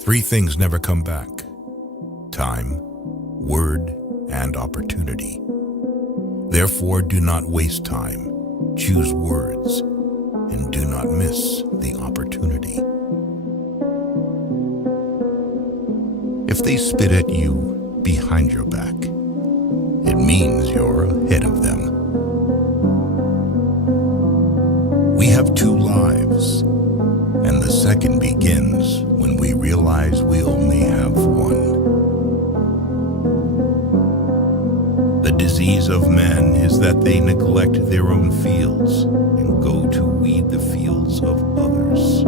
Three things never come back: time, word, and opportunity. Therefore, do not waste time. Choose words, and do not miss the opportunity. If they spit at you behind your back, it means you're ahead of them. We have two lives, and the second begins when we realize we only have one. The disease of men is that they neglect their own fields and go to weed the fields of others.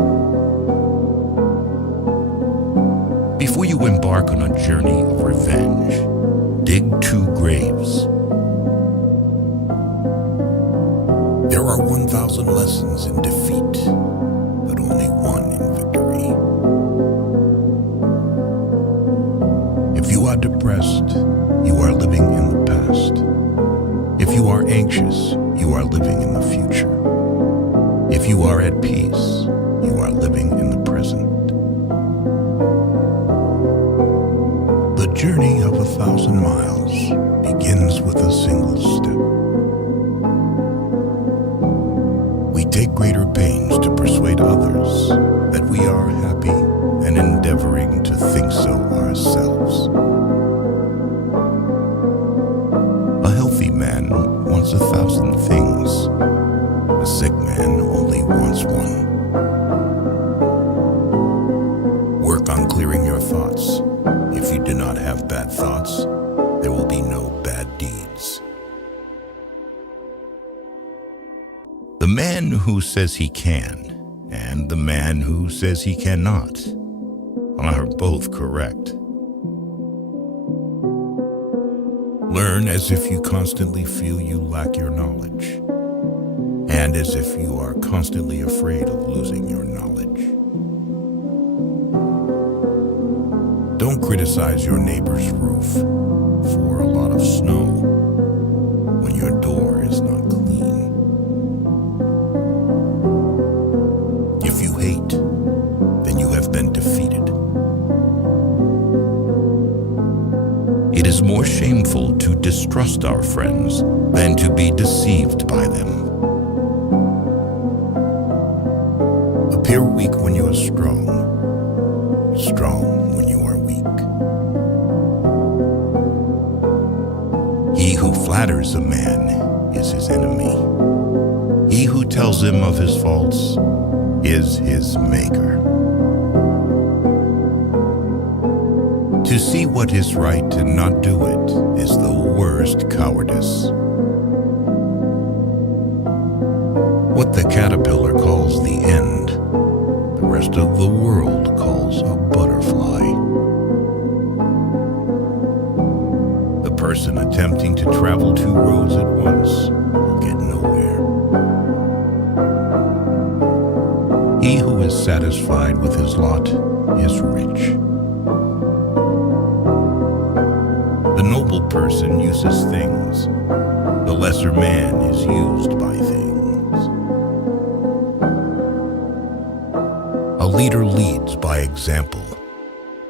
Before you embark on a journey of revenge, dig 2 graves. There are 1,000 lessons in defeat, but only one in victory. If you are depressed, you are living in the past. If you are anxious, you are living in the future. If you are at peace, you are living in the present. The journey of 1,000 miles begins with a single step. We take greater pains to persuade others that we are happy and endeavoring to think so ourselves. A healthy man wants 1,000 things. A sick man only wants one. Work on clearing your thoughts. If you do not have bad thoughts, there will be no bad deeds. The man who says he can and the man who says he cannot are both correct. Learn as if you constantly feel you lack your knowledge, and as if you are constantly afraid of losing your knowledge. Don't criticize your neighbor's roof for a lot of snow when your door is not clean. If you hate, then you have been defeated. It is more shameful to distrust our friends than to be deceived by them. Appear weak when you are strong, strong when you are weak. He who flatters a man is his enemy. He who tells him of his faults is his maker. To see what is right and not do it is the worst cowardice. What the caterpillar calls the end, the rest of the world calls a butterfly. The person attempting to travel 2 roads at once will get nowhere. He who is satisfied with his lot is rich. The noble person uses things. The lesser man is used by things. A leader leads by example,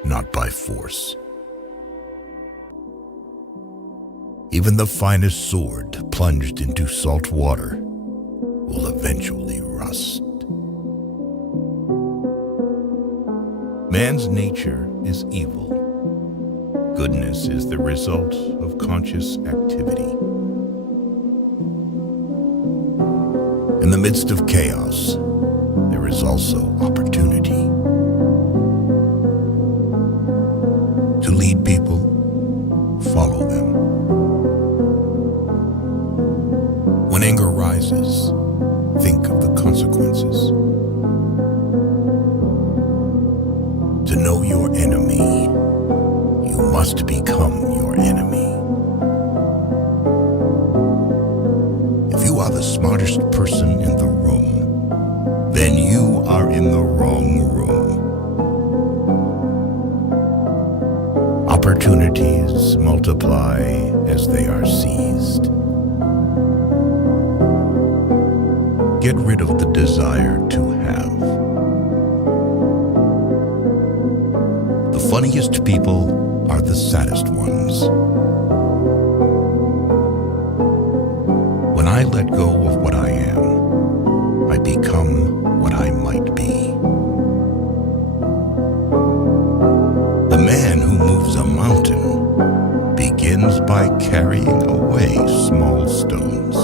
not by force. Even the finest sword plunged into salt water will eventually rust. Man's nature is evil. Goodness is the result of conscious activity. In the midst of chaos, there is also opportunity. To lead people, follow them. When anger rises, think of the consequences. To know your enemy, you must become your enemy. If you are the smartest person in the room, then you are in the wrong room. Opportunities multiply as they are seized. Get rid of the desire to have. funniest people are the saddest ones. When I let go of what I am, I become what I might be. The man who moves a mountain begins by carrying away small stones.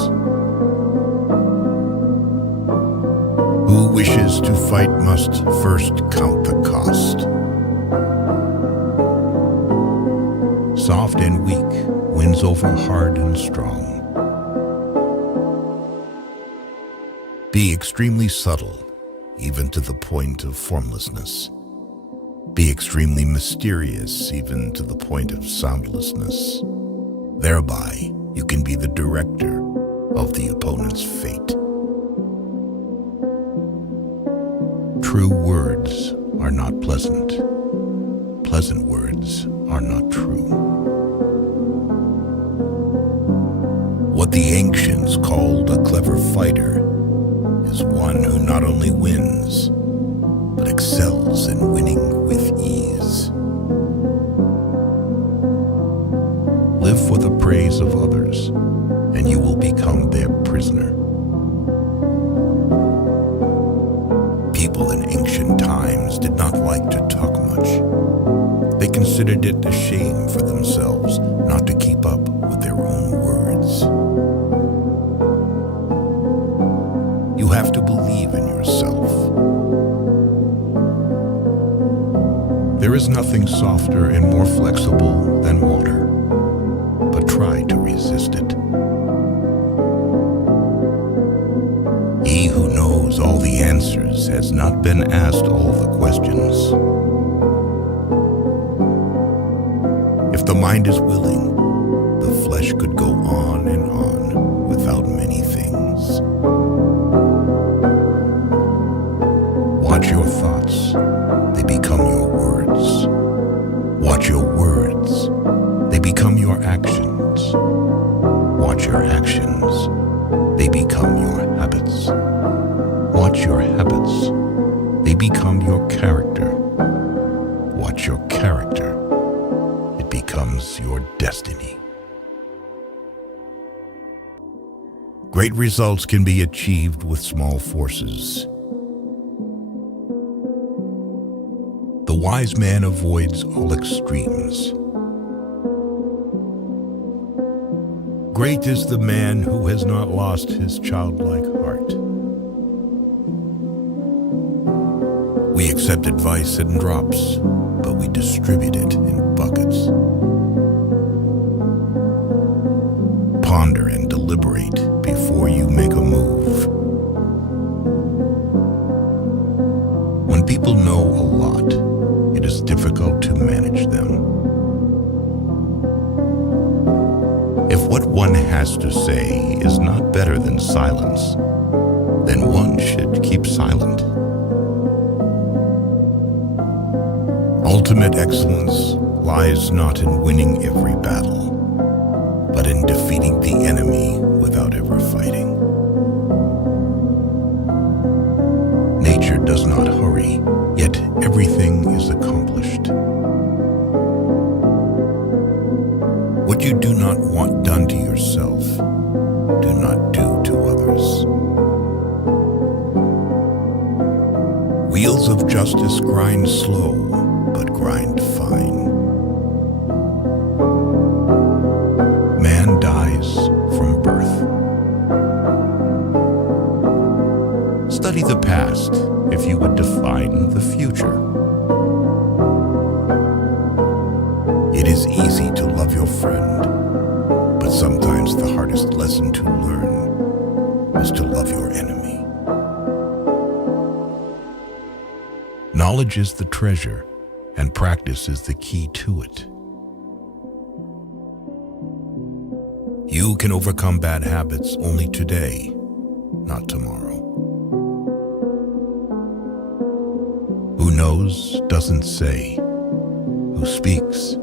Who wishes to fight must first count the cost. Soft and weak wins over hard and strong. Be extremely subtle, even to the point of formlessness. Be extremely mysterious, even to the point of soundlessness. Thereby, you can be the director of the opponent's fate. True words are not pleasant. Pleasant words are not true. What the ancients called a clever fighter is one who not only wins, but excels in winning with ease. Live for the praise of others, and you will become their prisoner. People in ancient times did not like to talk much. They considered it a shame for themselves not to keep up with their own words. You have to believe in yourself. There is nothing softer and more flexible than water, but try to resist it. He who knows all the answers has not been asked all the questions. If the mind is willing, the flesh could go on and on without many things. Watch your thoughts, they become your words. Watch your words, they become your actions. Watch your actions, they become your habits. Watch your habits, they become your character. Watch your character, it becomes your destiny. Great results can be achieved with small forces. The wise man avoids all extremes. Great is the man who has not lost his childlike heart. We accept advice in drops, but we distribute it in buckets. Ponder and deliberate before you make a move. When people know a lot, it is difficult to manage them. If what one has to say is not better than silence, then one should keep silent. Ultimate excellence lies not in winning every battle, but in defeating the enemy without ever fighting. Nature does not hurry, yet everything is accomplished. What you do not want done to yourself, do not do to others. Wheels of justice grind slow, but grind fine. Man dies from birth. Study the past if you would define the future. It is easy to love your friend, but sometimes the hardest lesson to learn is to love your enemy. Knowledge is the treasure, and practice is the key to it. You can overcome bad habits only today, not tomorrow. Who knows doesn't say. Who speaks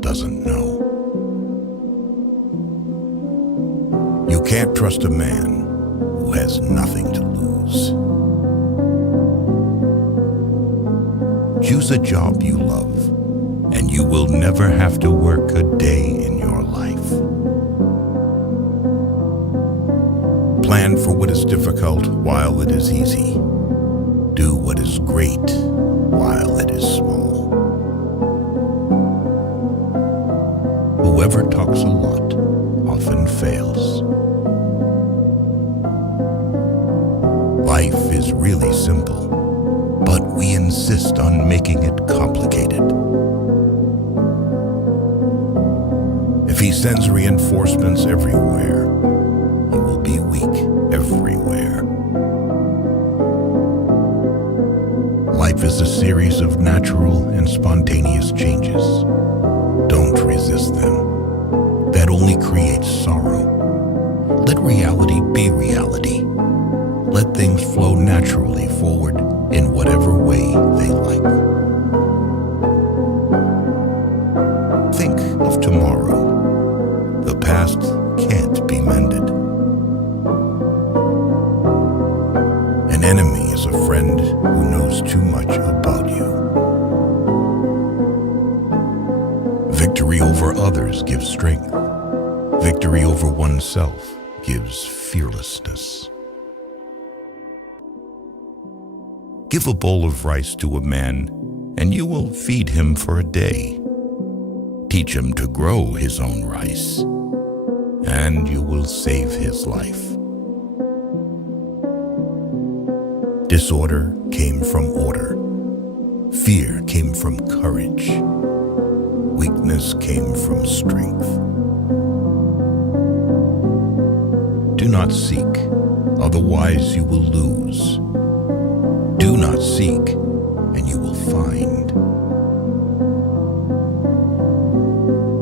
doesn't know. You can't trust a man who has nothing to lose. Choose a job you love and you will never have to work a day in your life. Plan for what is difficult while it is easy. Do what is great while it is small. Whoever talks a lot often fails. Life is really simple, but we insist on making it complicated. If he sends reinforcements everywhere, he will be weak everywhere. Life is a series of natural and spontaneous changes. Don't resist them. That only creates sorrow. Let reality be reality. Let things flow naturally forward in whatever way they like. Think of tomorrow. The past can't be mended. An enemy is a friend who knows too much about you. Victory over others gives strength. Victory over oneself gives fearlessness. Give a bowl of rice to a man, and you will feed him for a day. Teach him to grow his own rice, and you will save his life. Disorder came from order. Fear came from courage. Weakness came from strength. Do not seek, otherwise you will lose. Do not seek, and you will find.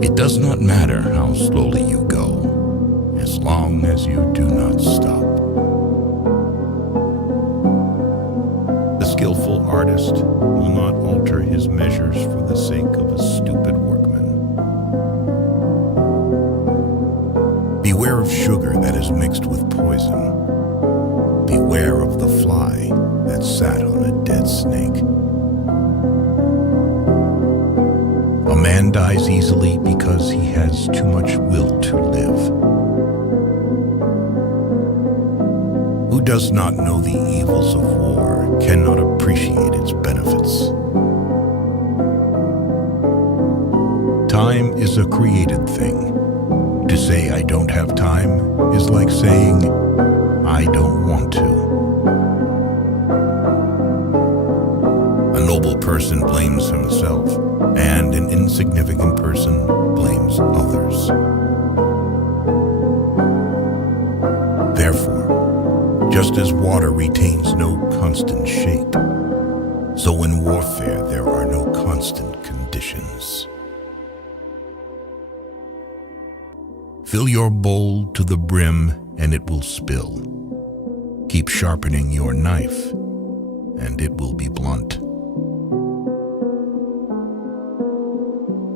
It does not matter how slowly you go, as long as you do not stop. The skillful artist will not alter his measures for the sake of a stupid workman. Beware of sugar that is mixed with poison. Beware of the fly that sat on a dead snake. A man dies easily because he has too much will to live. Who does not know the evils of war cannot appreciate its benefits. Time is a created thing. To say I don't have time is like saying I don't want to. A noble person blames himself, and an insignificant person blames others. Therefore, just as water retains no constant shape, so in warfare there are no constant conditions. Fill your bowl to the brim, and it will spill. Keep sharpening your knife, and it will be blunt.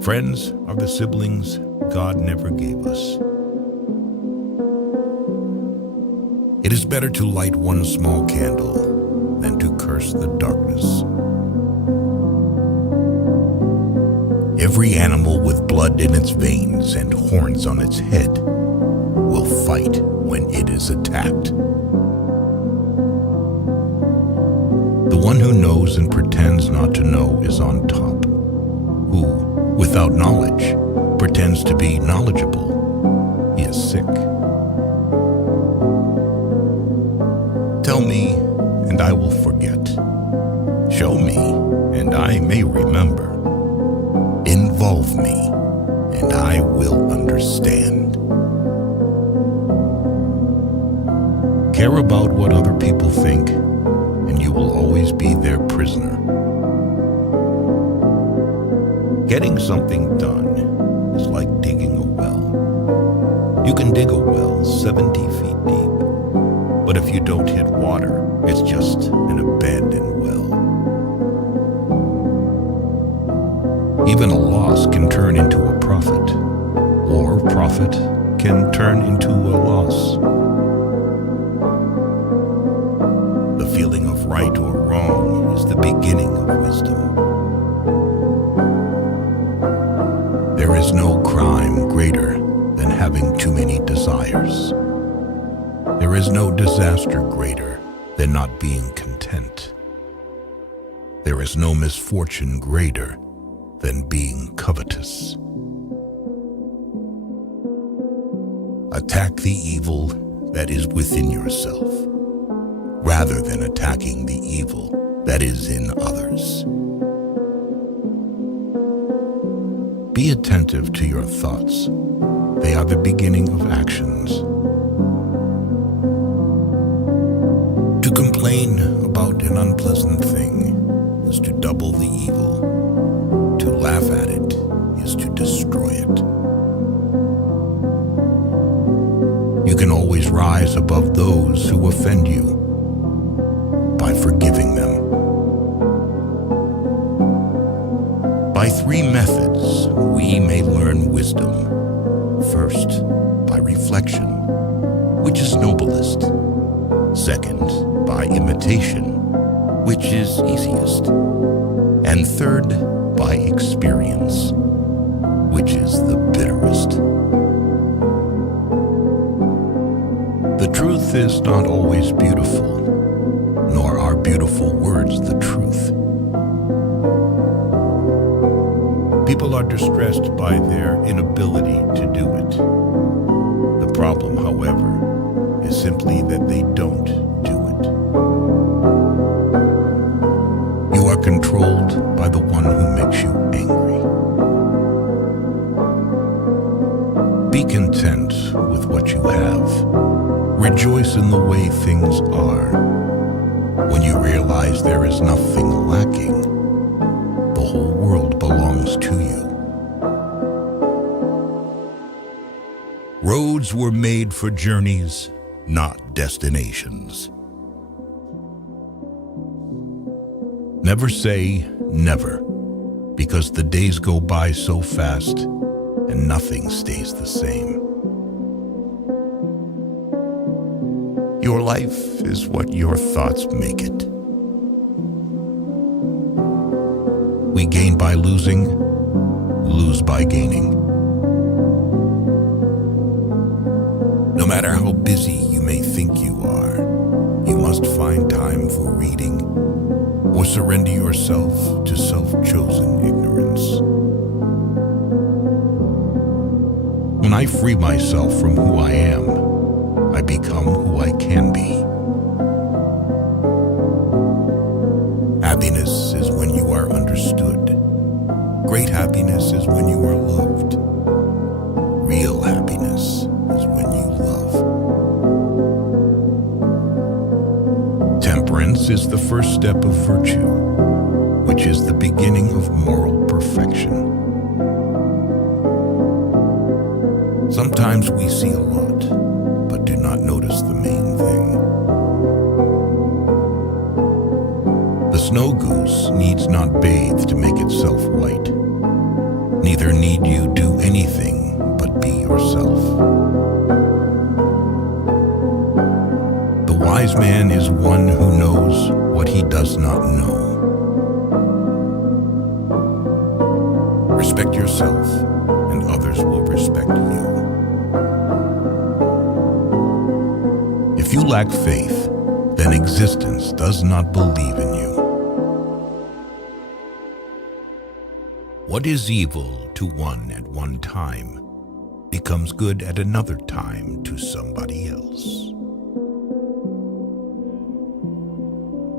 Friends are the siblings God never gave us. It is better to light one small candle than to curse the darkness. Every animal with blood in its veins and horns on its head will fight when it is attacked. The one who knows and pretends not to know is on top, who, without knowledge, pretends to be knowledgeable. He is sick. Tell me, and I will forget. Show me, and I may remember. Involve me, and I will understand. Care about what other people think, and you will always be their prisoner. Getting something done is like digging a well. You can dig a well 70 feet deep, but if you don't hit water, it's just an abandoned well. Even a loss can turn into a profit, or profit can turn into a loss. The feeling of right or wrong is the beginning of wisdom. is no crime greater than having too many desires. There is no disaster greater than not being content. There is no misfortune greater than being covetous. Attack the evil that is within yourself, rather than attacking the evil that is in others. Be attentive to your thoughts. They are the beginning of actions. To complain about an unpleasant thing is to double the evil. To laugh at it is to destroy it. You can always rise above those who offend you by forgiving them. By three methods, we may learn wisdom. First, by reflection, which is noblest. Second, by imitation, which is easiest. And third, by experience, which is the bitterest. The truth is not always beautiful, nor are beautiful words the truth. People are distressed by their inability to do it. The problem, however, is simply that they don't do it. You are controlled by the one who makes you angry. Be content with what you have. Rejoice in the way things are. When you realize there is nothing lacking, the whole world belongs to you. Roads were made for journeys, not destinations. Never say never, because the days go by so fast and nothing stays the same. Your life is what your thoughts make it. We gain by losing, lose by gaining. No matter how busy you may think you are, you must find time for reading or surrender yourself to self-chosen ignorance. When I free myself from who I am, I become who I can be. Happiness is when you are understood. Great happiness is when you are loved. Real happiness is when you love. Temperance is the first step of virtue, which is the beginning of moral perfection. Sometimes we see a lot, but do not notice the main thing. The snow goose needs not bathe to make itself white. Neither need you do anything but be yourself. The wise man is one who knows what he does not know. Respect yourself, and others will respect you. If you lack faith, then existence does not believe in you. What is evil to one at one time becomes good at another time to somebody else.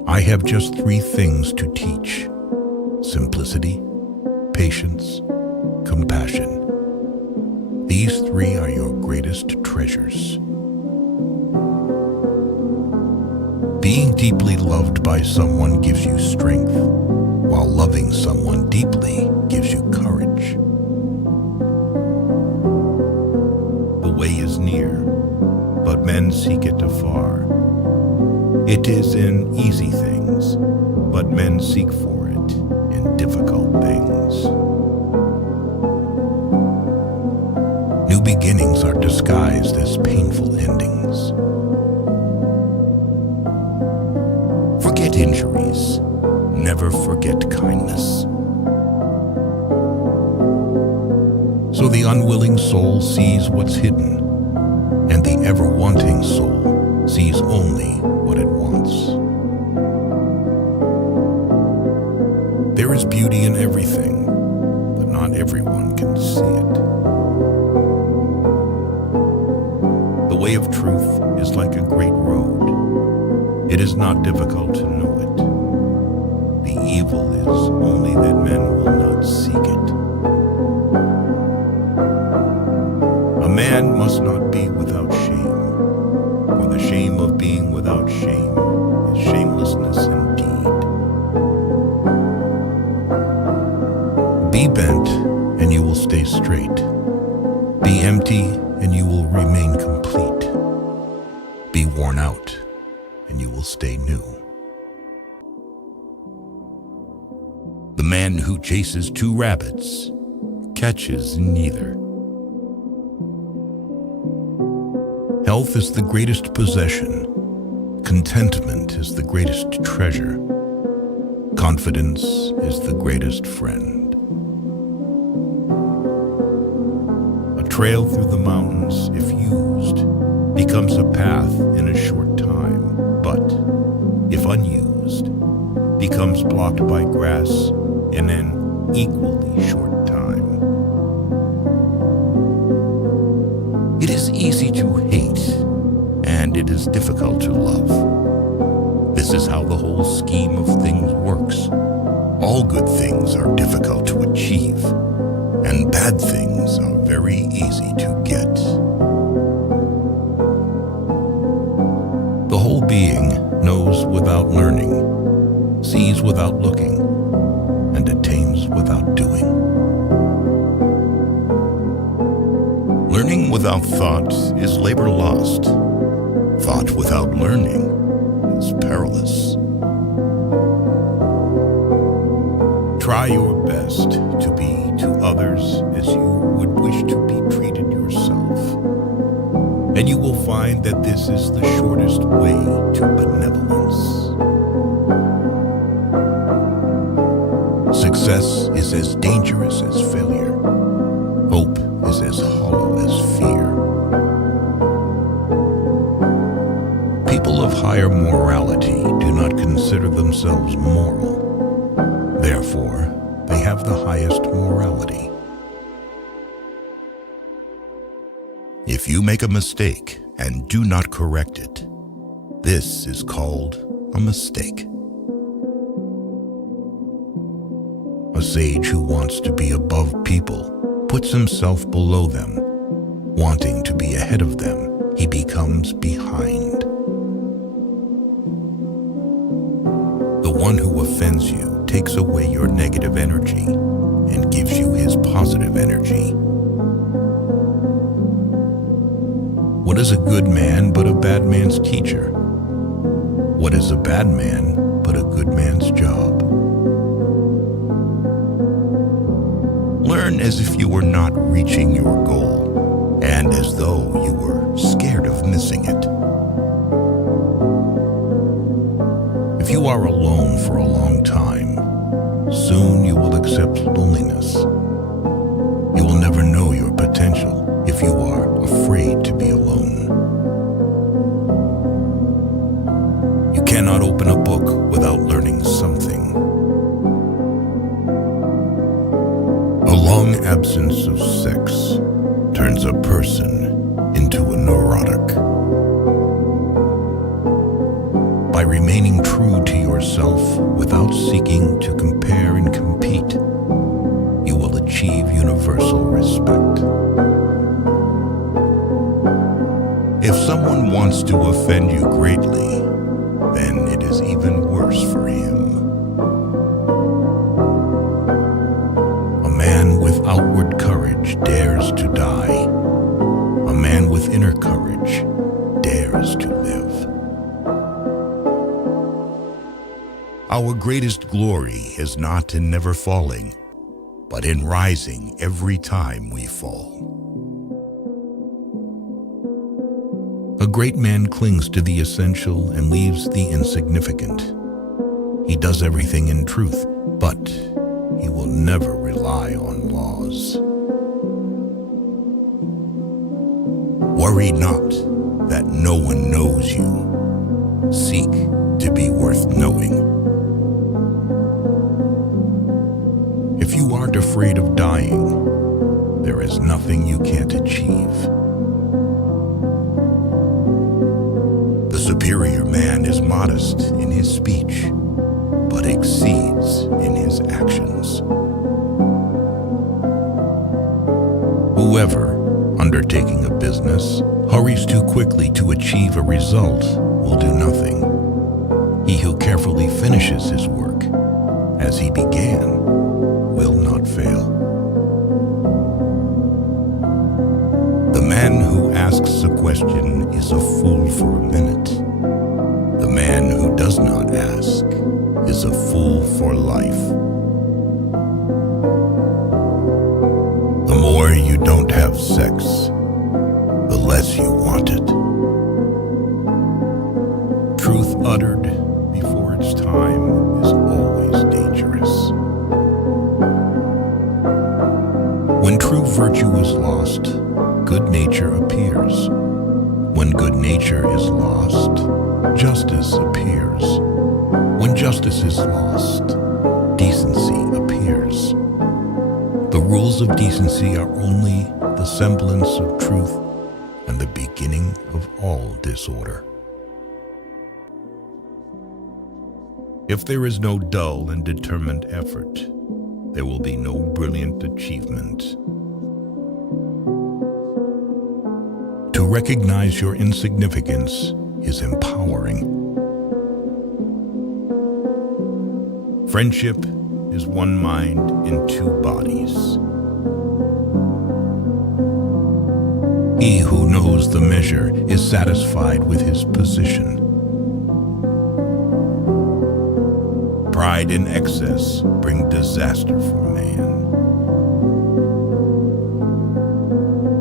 I have just three things to teach: simplicity, patience, compassion. These three are your greatest treasures. Being deeply loved by someone gives you strength, while loving someone deeply gives you courage. The way is near, but men seek it afar. It is in easy things, but men seek for it in difficult things. New beginnings are disguised as painful endings. Forget injuries, never forget kindness. So the unwilling soul sees what's hidden, and the ever-wanting soul sees only what it wants. There is beauty in everything, but not everyone can see it. The way of truth is like a great road. It is not difficult to know it. The evil is only that men will not seek it. A man must not be without shame, for the shame of being without shame is shamelessness indeed. Be bent, and you will stay straight. Be empty, and you will remain complete. Be worn out, and you will stay new. The man who chases 2 rabbits catches neither. Health is the greatest possession. Contentment is the greatest treasure. Confidence is the greatest friend. A trail through the mountains, if used, becomes a path in a short time, but if unused, becomes blocked by grass in an equally short time. It is easy to hate, and it is difficult to love. This is how the whole scheme of things works. All good things are difficult to achieve, and bad things are very easy to get. The whole being knows without learning, sees without looking, and attains without doing. Learning without thought is labor lost. Thought without learning is perilous. Try your best to be to others as you would wish to be treated yourself, and you will find that this is the shortest way to benevolence. Success is as dangerous as failure. Hope is as hollow as fear. People of higher morality do not consider themselves moral. Therefore, they have the highest morality. If you make a mistake and do not correct it, this is called a mistake. A sage who wants to be above people puts himself below them. Wanting to be ahead of them, he becomes behind. The one who offends you takes away your negative energy and gives you his positive energy. What is a good man but a bad man's teacher? What is a bad man but a good man's job? Learn as if you were not reaching your goal, and as though you were scared of missing it. If you are alone for a long time, soon you will accept loneliness. You will never know your potential if you are afraid to be alone. You cannot open a book without learning something. A long absence of sex turns a person into a neurotic. By remaining true to yourself without seeking to compare and compete, you will achieve universal respect. If someone wants to offend you greatly, then it is even worse for him. A man with outward courage dares to die. A man with inner courage dares to live. Our greatest glory is not in never falling, but in rising every time we fall. A great man clings to the essential and leaves the insignificant. He does everything in truth, but he will never rely on laws. Worry not that no one knows you. Seek to be worth knowing. If you aren't afraid of dying, there is nothing you can't achieve. The superior man is modest in his speech, but exceeds in his actions. Whoever, undertaking a business, hurries too quickly to achieve a result will do nothing. He who carefully finishes his work, as he began, will not fail. The man who asks a question is a fool for a minute. The man who does not ask is a fool for life. The more you don't have sex, the less you want it. Truth uttered before its time is always dangerous. When true virtue is lost, good nature appears. When good nature is lost, justice appears. When justice is lost, decency appears. The rules of decency are only the semblance of truth and the beginning of all disorder. If there is no dull and determined effort, there will be no brilliant achievement. To recognize your insignificance is empowering. Friendship is one mind in two bodies. He who knows the measure is satisfied with his position. Pride and excess bring disaster for man.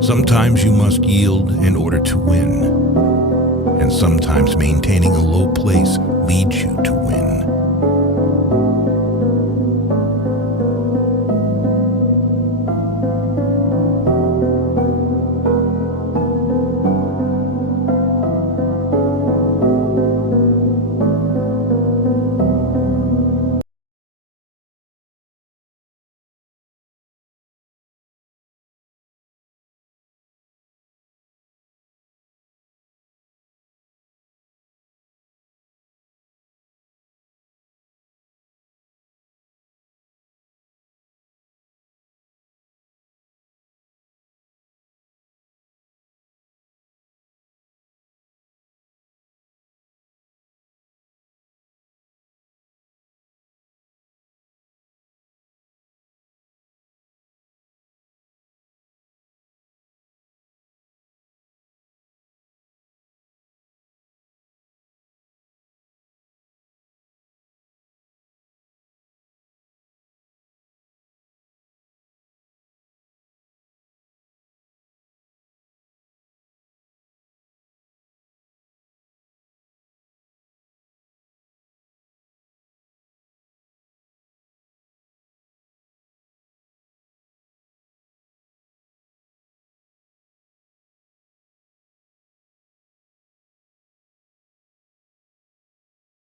Sometimes you must yield in order to win, and sometimes maintaining a low place leads you to win.